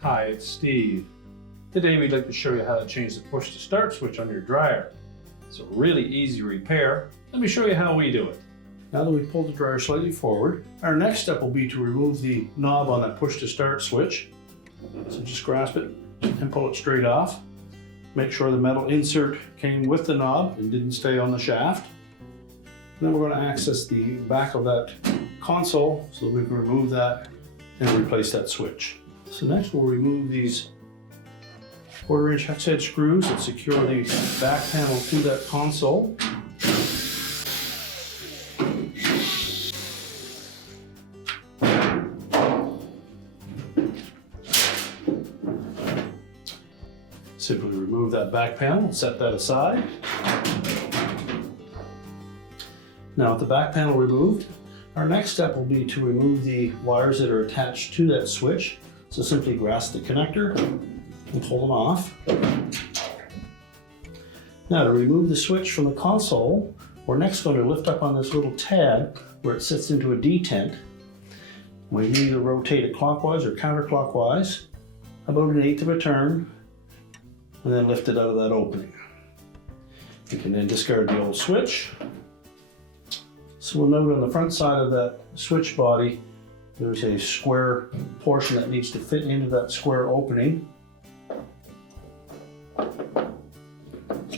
Hi, it's Steve. Today we'd like to show you how to change the push to start switch on your dryer. It's a really easy repair. Let me show you how we do it. Now that we've pulled the dryer slightly forward, our next step will be to remove the knob on that push to start switch. So just grasp it and pull it straight off. Make sure the metal insert came with the knob and didn't stay on the shaft. Then we're going to access the back of that console so that we can remove that and replace that switch. So next we'll remove these 1/4" hex head screws that secure the back panel to that console. Simply remove that back panel and set that aside. Now with the back panel removed, our next step will be to remove the wires that are attached to that switch. So simply grasp the connector and pull them off. Now to remove the switch from the console, we're next going to lift up on this little tab where it sits into a detent. We can either rotate it clockwise or counterclockwise, about 1/8 of a turn, and then lift it out of that opening. You can then discard the old switch. So we'll note on the front side of that switch body, there's a square portion that needs to fit into that square opening.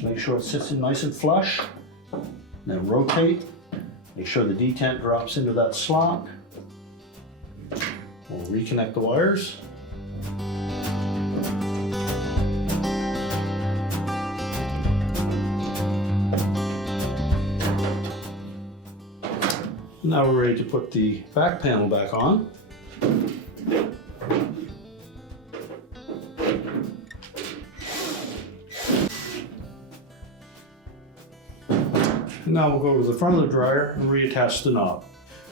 Make sure it sits in nice and flush. Then rotate. Make sure the detent drops into that slot. We'll reconnect the wires. Now we're ready to put the back panel back on. And now we'll go to the front of the dryer and reattach the knob.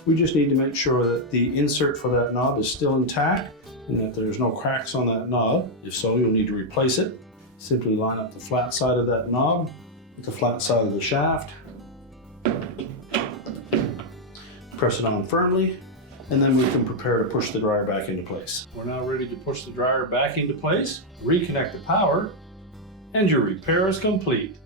We just need to make sure that the insert for that knob is still intact and that there's no cracks on that knob. If so, you'll need to replace it. Simply line up the flat side of that knob with the flat side of the shaft. Press it on firmly, and then we can prepare to push the dryer back into place. We're now ready to push the dryer back into place, reconnect the power, and your repair is complete.